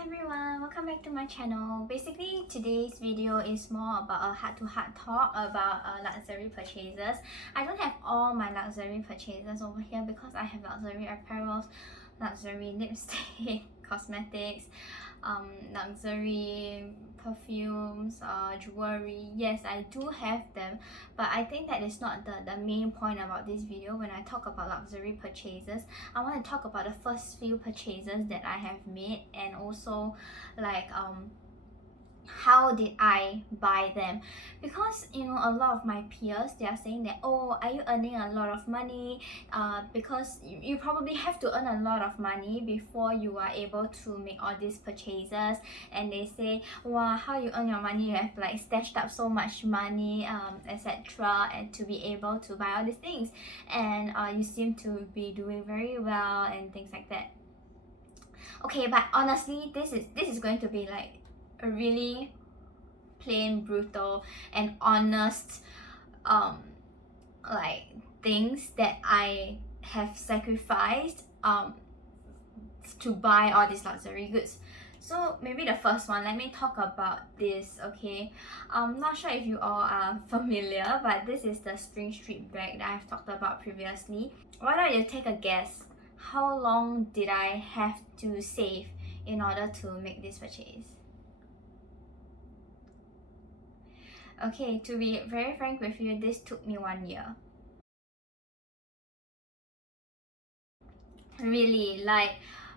Hi everyone, welcome back to my channel. Basically, today's video is more about a heart-to-heart talk about luxury purchases. I don't have all my luxury purchases over here because I have luxury apparel, luxury lipstick, cosmetics, luxury perfumes, jewelry. Yes, I do have them, but I think that is not the main point about this video. When I talk about luxury purchases, I want to talk about the first few purchases that I have made, and also like how did I buy them. Because a lot of my peers, they are saying that, oh, are you earning a lot of money? Because you probably have to earn a lot of money before you are able to make all these purchases. And they say, wow, how you earn your money? You have like stashed up so much money, etc., and to be able to buy all these things, and you seem to be doing very well and things like that. Okay, but honestly, this is going to be like a really plain, brutal, and honest like things that I have sacrificed to buy all these luxury goods. So maybe the first one, let me talk about this. Okay, I'm not sure if you all are familiar, but this is the Spring Street bag that I've talked about previously. Why don't you take a guess? How long did I have to save in order to make this purchase? Okay, to be very frank with you, this took me 1 year. Really, like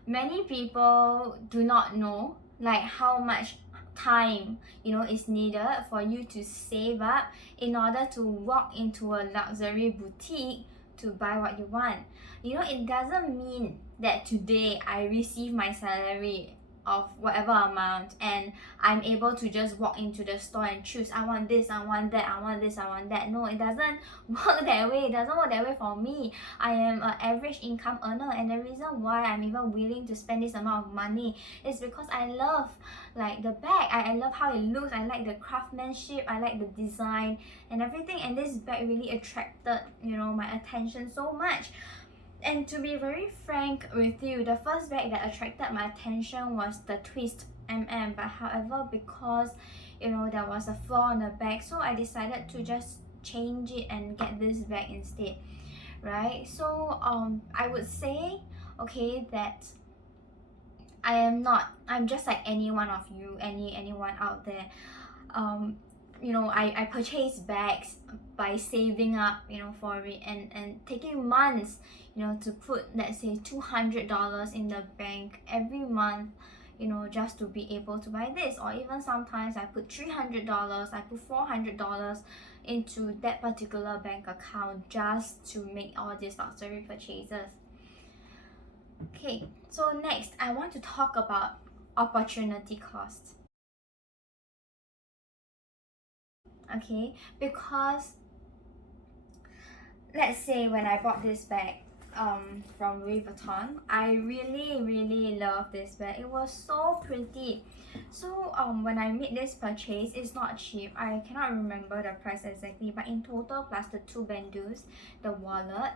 many people do not know like how much time is needed for you to save up in order to walk into a luxury boutique to buy what you want. It doesn't mean that today I receive my salary of whatever amount and I'm able to just walk into the store and choose, I want this, I want that, I want this, I want that. No, it doesn't work that way. It doesn't work that way for me. I am an average income earner, and the reason why I'm even willing to spend this amount of money is because I love like the bag. I love how it looks. I like the craftsmanship, I like the design and everything, and this bag really attracted my attention so much. And to be very frank with you, the first bag that attracted my attention was the Twist but however, because there was a flaw on the bag, so I decided to just change it and get this bag instead, right? So I would say, okay, that I'm just like any one of you, anyone out there. I purchase bags by saving up for it, and taking months to put, let's say, $200 in the bank every month, just to be able to buy this. Or even sometimes I put $300, I put $400 into that particular bank account just to make all these luxury purchases. Okay, so next I want to talk about opportunity cost. Okay, because let's say when I bought this bag from Louis Vuitton, I really love this bag. It was so pretty. So when I made this purchase, it's not cheap. I cannot remember the price exactly, but in total, plus the two bandos, the wallet,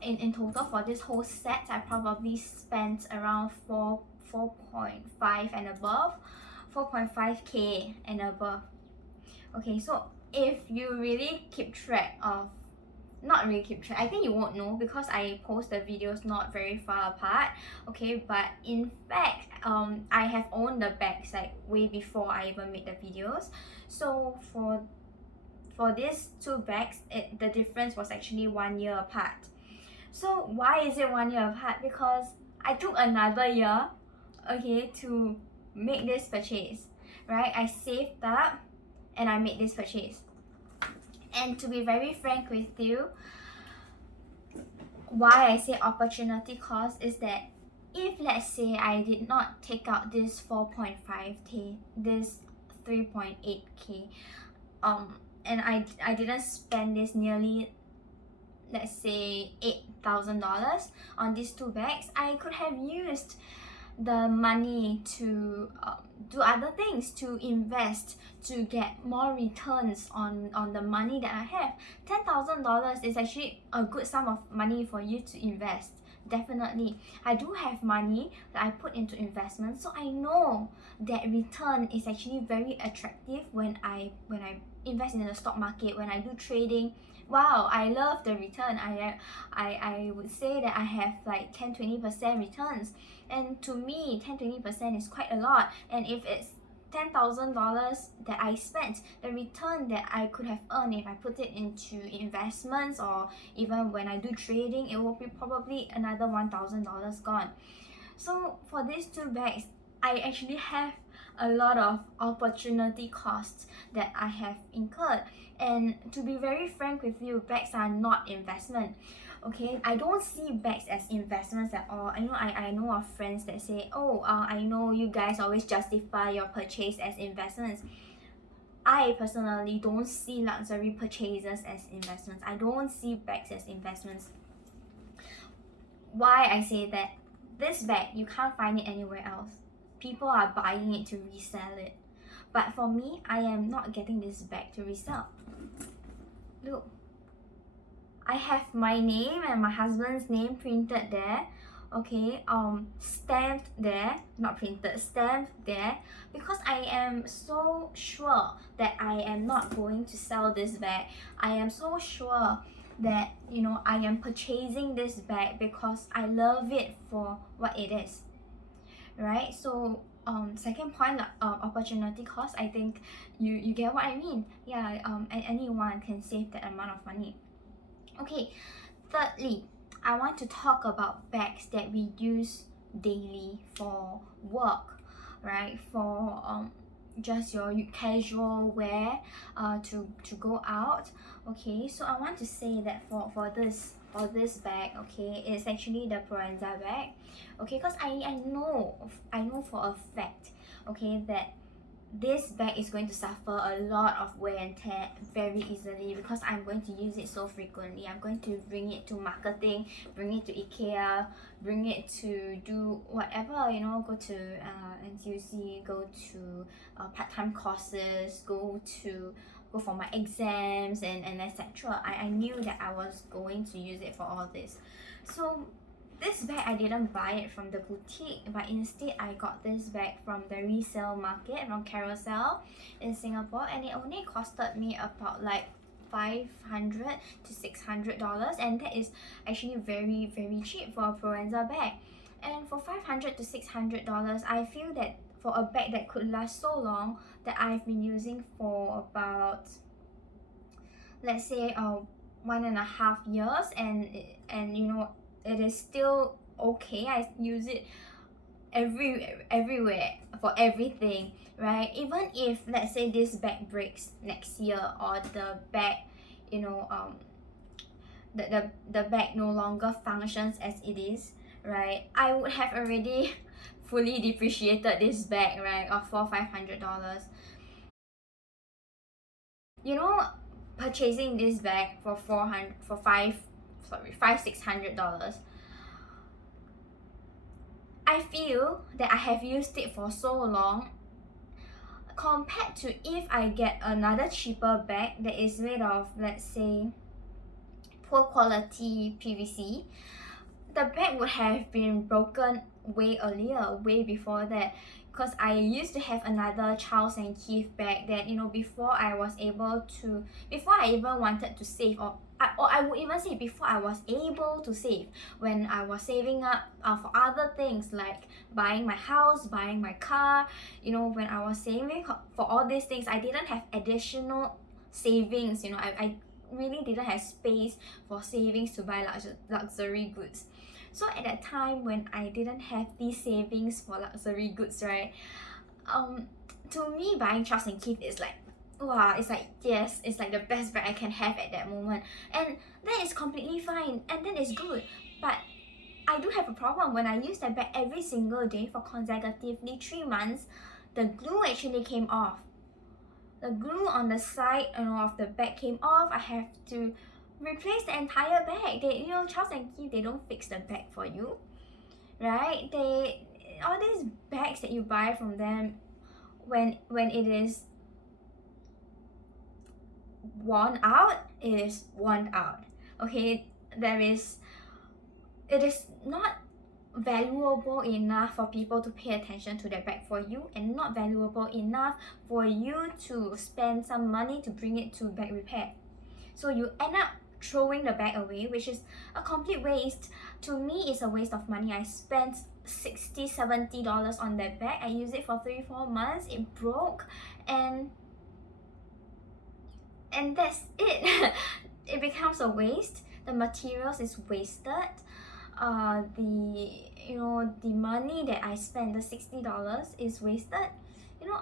in total for this whole set, I probably spent around 4.5 and above, 4.5k and above. Okay, so if you really keep track of, not really keep track, I think you won't know because I post the videos not very far apart. Okay, but in fact I have owned the bags like way before I even made the videos. So for these two bags, the difference was actually 1 year apart. So why is it 1 year apart? Because I took another year, okay, to make this purchase, right? I saved up and I made this purchase. And to be very frank with you, why I say opportunity cost is that if, let's say, I did not take out this 4.5k, this 3.8k, and I didn't spend this nearly, let's say, $8,000 on these two bags, I could have used the money to do other things, to invest, to get more returns on the money that I have. $10,000 is actually a good sum of money for you to invest. definitely. I do have money that I put into investment, so I know that return is actually very attractive when I invest in the stock market, when I do trading. Wow, I love the return. I would say that I have like 10-20% returns, and to me 10-20% is quite a lot. And if it's $10,000 that I spent, the return that I could have earned if I put it into investments, or even when I do trading, it will be probably another $1,000 gone. So for these two bags, I actually have a lot of opportunity costs that I have incurred. And to be very frank with you, bags are not investment. Okay, I don't see bags as investments at all. I know of friends that say, oh, I know you guys always justify your purchase as investments. I personally don't see luxury purchases as investments. I don't see bags as investments. Why I say that? This bag, you can't find it anywhere else. People are buying it to resell it. But for me, I am not getting this bag to resell. Look, I have my name and my husband's name printed there. Okay, stamped there, not printed, stamped there, because I am so sure that I am not going to sell this bag. I am so sure that I am purchasing this bag because I love it for what it is, right? So second point, opportunity cost, I think you get what I mean. Yeah, anyone can save that amount of money. Okay, thirdly, I want to talk about bags that we use daily for work, right? For just your casual wear to go out. Okay, so I want to say that for this bag, okay, it's actually the Proenza bag. Okay, because I know for a fact, okay, that this bag is going to suffer a lot of wear and tear very easily, because I'm going to use it so frequently. I'm going to bring it to marketing, bring it to IKEA, bring it to do whatever, go to NTUC, go to part-time courses, go for my exams, and etc. I knew that I was going to use it for all this. So this bag, I didn't buy it from the boutique, but instead I got this bag from the resale market, from Carousel in Singapore, and it only costed me about like $500 to $600, and that is actually very, very cheap for a Proenza bag. And for $500 to $600, I feel that for a bag that could last so long, that I've been using for about, let's say, 1.5 years, and it is still okay. I use it everywhere for everything, right? Even if, let's say, this bag breaks next year, or the bag, the bag no longer functions as it is, right? I would have already fully depreciated this bag, right, of $400-500. Purchasing this bag for $500-600, I feel that I have used it for so long, compared to if I get another cheaper bag that is made of, let's say, poor quality PVC. The bag would have been broken way earlier, way before that, because I used to have another Charles and Keith bag that, before I even wanted to save, or I would even say before I was able to save, when I was saving up for other things like buying my house, buying my car, when I was saving for all these things, I didn't have additional savings. I really didn't have space for savings to buy luxury goods. So at that time, when I didn't have these savings for luxury goods, right, to me, buying Charles and Keith is like, wow, it's like, yes, it's like the best bag I can have at that moment, and that is completely fine, and that is good. But I do have a problem. When I use that bag every single day for consecutively 3 months, the glue actually came off. The glue on the side of the bag came off. I have to replace the entire bag. Charles and Keith, they don't fix the bag for you, right? All these bags that you buy from them, when it is worn out, it is worn out. Okay, there is it is not valuable enough for people to pay attention to that bag for you, and not valuable enough for you to spend some money to bring it to bag repair. So you end up throwing the bag away, which is a complete waste. To me, it's a waste of money. I spent $60-$70 on that bag. I used it for 3-4 months. It broke, and that's it. It becomes a waste. The materials is wasted. The money that I spent, the $60, is wasted.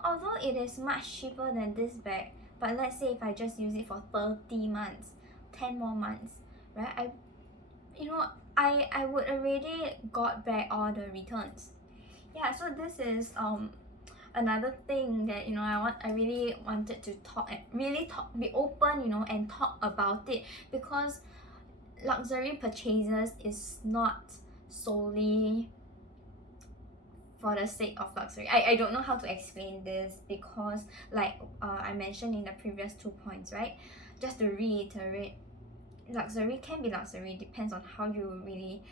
Although it is much cheaper than this bag, but let's say if I just use it for 30 months, 10 more months, right? I would already got back all the returns. Yeah, so this is another thing that I really wanted to be open, and talk about it, because luxury purchases is not solely for the sake of luxury. I don't know how to explain this, because like I mentioned in the previous 2 points, right? Just to reiterate, luxury can be luxury, depends on how you really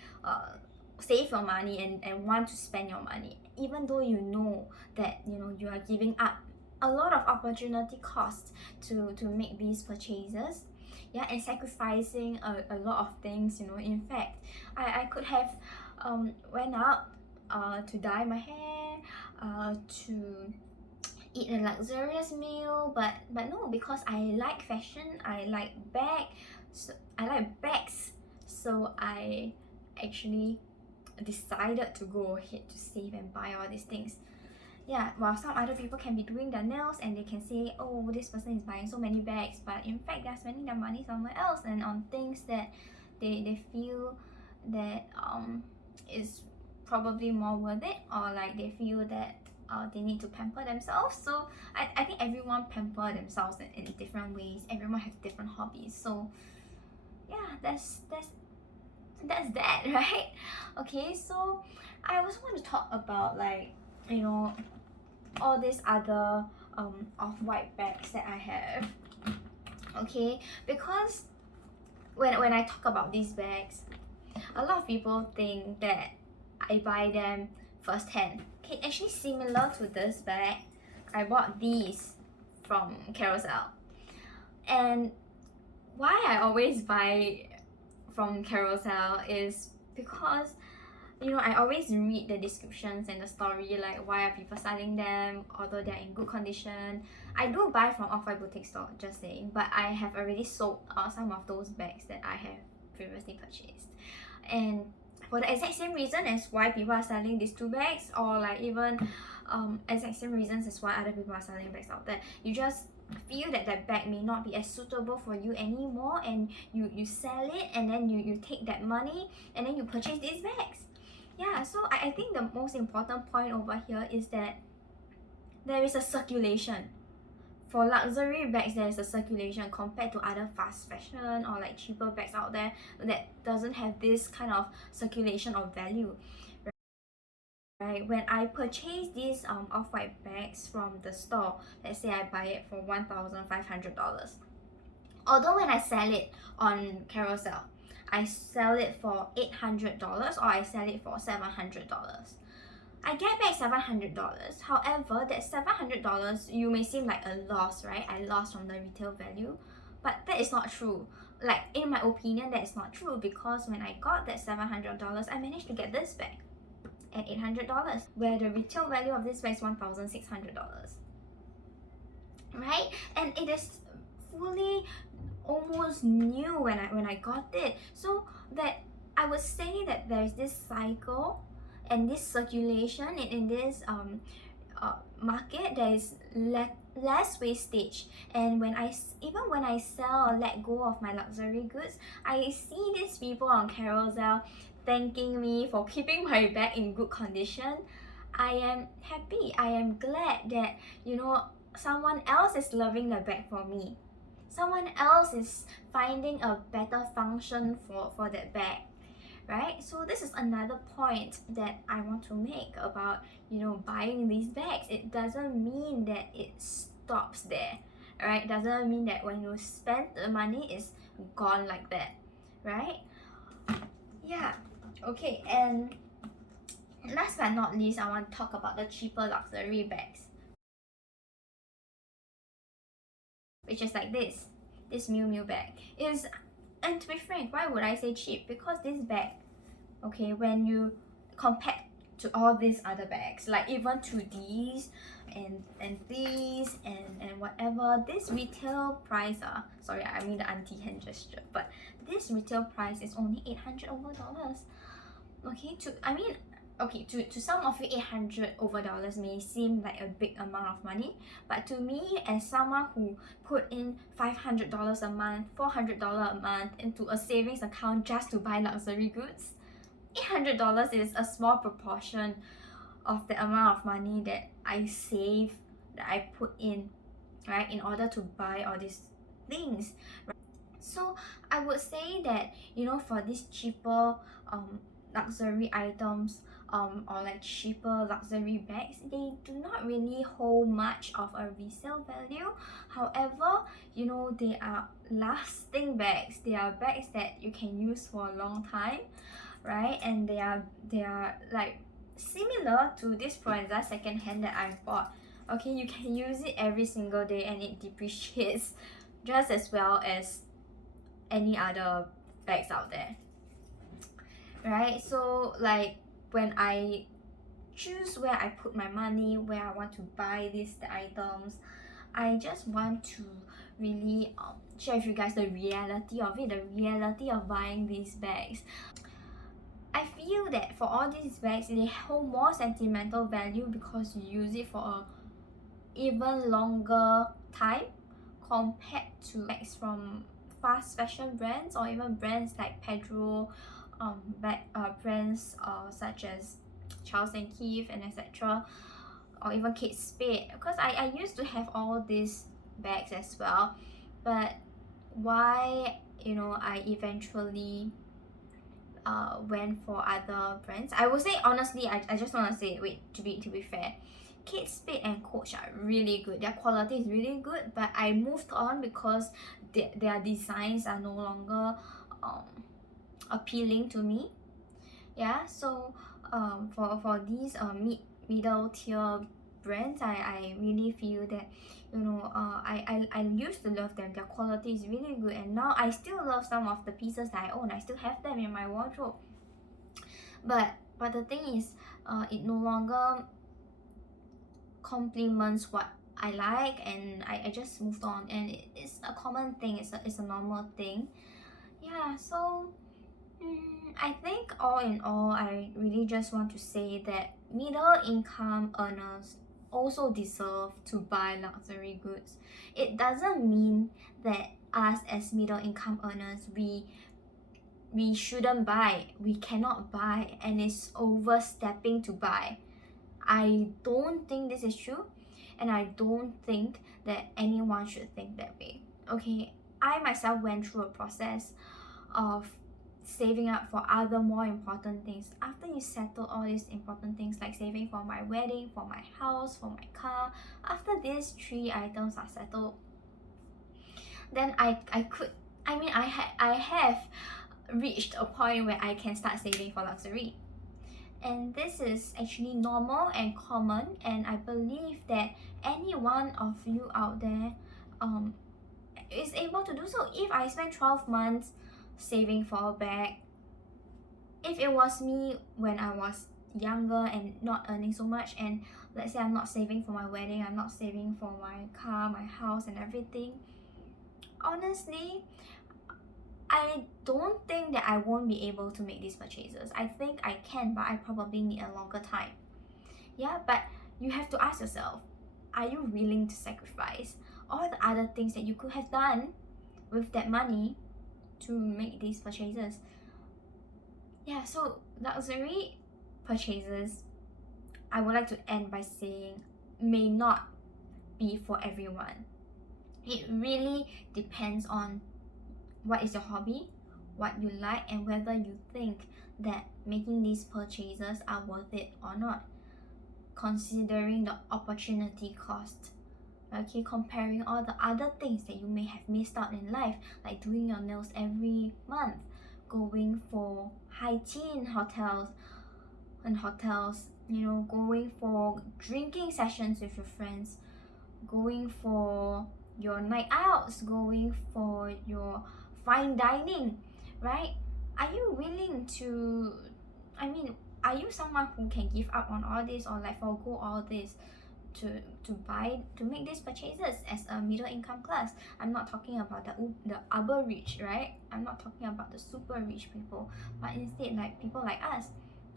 save your money and want to spend your money, even though you know that you are giving up a lot of opportunity costs to make these purchases. Yeah, and sacrificing a lot of things. In fact, I could have went out to dye my hair, to eat a luxurious meal, but no, because I like fashion, I like bags, so I actually decided to go ahead to save and buy all these things. Yeah, while some other people can be doing their nails and they can say, oh, this person is buying so many bags, but in fact they're spending their money somewhere else and on things that they feel that is probably more worth it, or like they feel that they need to pamper themselves. So I think everyone pamper themselves in different ways. Everyone has different hobbies. So yeah, that's that, right? Okay, so I also want to talk about, like, all these other off-white bags that I have. Okay, because when I talk about these bags, a lot of people think that I buy them first hand. Okay, actually similar to this bag, I bought these from Carousel. And why I always buy from Carousel is because I always read the descriptions and the story, like why are people selling them, although they're in good condition. I do buy from off-white boutique store, just saying, but I have already sold some of those bags that I have previously purchased. And for the exact same reason as why people are selling these two bags, or like even exact same reasons as why other people are selling bags out there, you just feel that that bag may not be as suitable for you anymore, and you sell it, and then you take that money and then you purchase these bags. Yeah, so I think the most important point over here is that there is a circulation. For luxury bags, there is a circulation compared to other fast fashion or like cheaper bags out there that doesn't have this kind of circulation of value. Right? When I purchase these off-white bags from the store, let's say I buy it for $1,500. Although when I sell it on Carousel, I sell it for $800 or I sell it for $700. I get back $700. However, that $700, you may seem like a loss, right? I lost from the retail value, but that is not true. Like, in my opinion, that is not true, because when I got that $700, I managed to get this bag at $800, where the retail value of this bag is $1,600. Right? And it is fully almost new when I got it. So that I would say that there's this cycle and this circulation in this market. There is less wastage, and when I sell or let go of my luxury goods, I see these people on Carousel thanking me for keeping my bag in good condition. I am happy, I am glad that someone else is loving the bag for me. Someone else is finding a better function for that bag, right? So this is another point that I want to make about buying these bags. It doesn't mean that it stops there, right? It doesn't mean that when you spend the money, it's gone like that, right? Yeah. Okay, and last but not least, I want to talk about the cheaper luxury bags, which is like this Miu Miu bag is, and to be frank, why would I say cheap? Because this bag, okay, when you compare to all these other bags, like even to these and these and whatever, this retail price, sorry, I mean the auntie hand gesture, but this retail price is only $800 over. Okay, to some of you, $800 over may seem like a big amount of money, but to me, as someone who put in $500 a month, $400 a month into a savings account just to buy luxury goods, $800 is a small proportion of the amount of money that I save, that I put in, right, in order to buy all these things. So I would say that, for these cheaper luxury items, or like cheaper luxury bags, they do not really hold much of a resale value. However, they are lasting bags. They are bags that you can use for a long time, right? And they are like similar to this Proenza second hand that I bought. Okay, you can use it every single day and it depreciates just as well as any other bags out there, right? So like when I choose where I put my money, where I want to buy these items, I just want to really share with you guys the reality of it, the reality of buying these bags. I feel that for all these bags, they hold more sentimental value because you use it for a even longer time compared to bags from fast fashion brands or even brands like Pedro, brands such as Charles and Keith and etc., or even Kate Spade, because I used to have all these bags as well. But why I eventually went for other brands, I would say honestly, I just want to say, wait, to be fair, Kate Spade and Coach are really good. Their quality is really good, but I moved on because their designs are no longer appealing to me. Yeah, so for these middle tier brands, I really feel that I used to love them. Their quality is really good, and now I still love some of the pieces that I own. I still have them in my wardrobe, but the thing is, it no longer complements what I like, and I just moved on, and it's a common thing, it's a normal thing. Yeah, so I think all in all, I really just want to say that middle income earners also deserve to buy luxury goods. It doesn't mean that us as middle income earners, we shouldn't buy, we cannot buy, and it's overstepping to buy. I don't think this is true, and I don't think that anyone should think that way. Okay, I myself went through a process of saving up for other more important things. After you settle all these important things like saving for my wedding, for my house, for my car, after these 3 items are settled, then I have reached a point where I can start saving for luxury. And this is actually normal and common, and I believe that any one of you out there is able to do so. If I spent 12 months saving for a bag, if it was me when I was younger and not earning so much, and let's say I'm not saving for my wedding, I'm not saving for my car, my house and everything, honestly, I don't think that I won't be able to make these purchases. I think I can, but I probably need a longer time. Yeah, but you have to ask yourself, are you willing to sacrifice all the other things that you could have done with that money to make these purchases? Yeah, so luxury purchases, I would like to end by saying, may not be for everyone. It really depends on what is your hobby, what you like, and whether you think that making these purchases are worth it or not, considering the opportunity cost. Okay, comparing all the other things that you may have missed out in life, like doing your nails every month, going for hygiene hotels, you know, going for drinking sessions with your friends, going for your night outs, going for your fine dining, right? Are you willing to, I mean, are you someone who can give up on all this, or like forgo all this to make these purchases as a middle income class? I'm not talking about the uber rich, right? I'm not talking about the super rich people, but instead like people like us,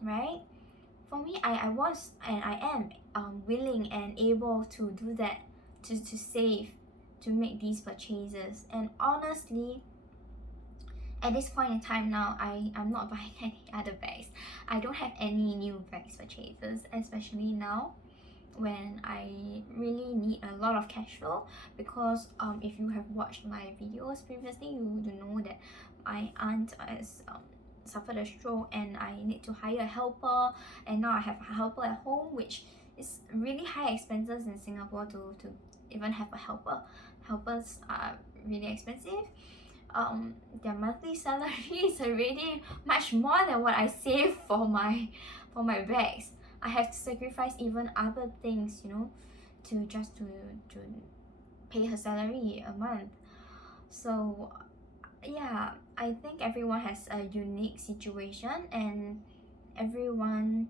right? For me, I was and I am willing and able to do that, to save, to make these purchases. And honestly, at this point in time now, I'm not buying any other bags. I don't have any new bags purchases, especially now when I really need a lot of cash flow, because if you have watched my videos previously, you would know that my aunt has suffered a stroke and I need to hire a helper, and now I have a helper at home, which is really high expenses in Singapore to even have a helper. Helpers are really expensive. Their monthly salary is already much more than what I save for my bags. I have to sacrifice even other things, you know, to pay her salary a month. So yeah, I think everyone has a unique situation, and everyone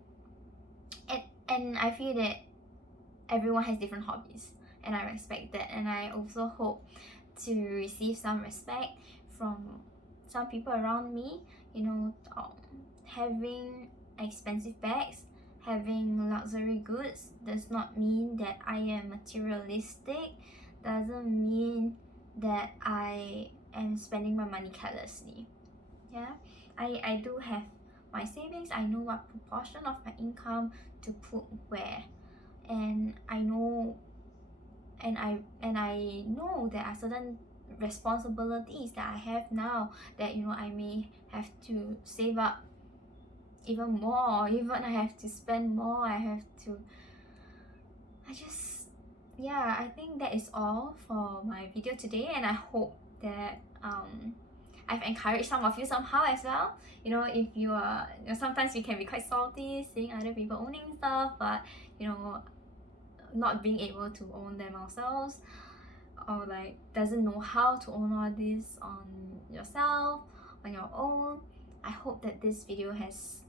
and I feel that everyone has different hobbies, and I respect that. And I also hope to receive some respect from some people around me, you know. Having expensive bags, having luxury goods does not mean that I am materialistic, doesn't mean that I am spending my money carelessly. Yeah, I do have my savings. I know what proportion of my income to put where, and I know there are certain responsibilities that I have now that, you know, I may have to save up even more, even I have to spend more, yeah, I think that is all for my video today, and I hope that I've encouraged some of you somehow as well. You know, if you are, you know, sometimes we can be quite salty seeing other people owning stuff, but you know, not being able to own them ourselves, or like doesn't know how to own all this on yourself, on your own. I hope that this video has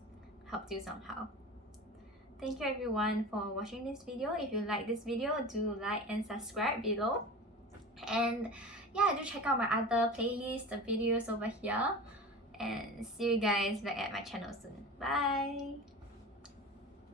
helped you somehow. Thank you everyone for watching this video. If you like this video, do like and subscribe below. And yeah, do check out my other playlist of videos over here. And see you guys back at my channel soon. Bye!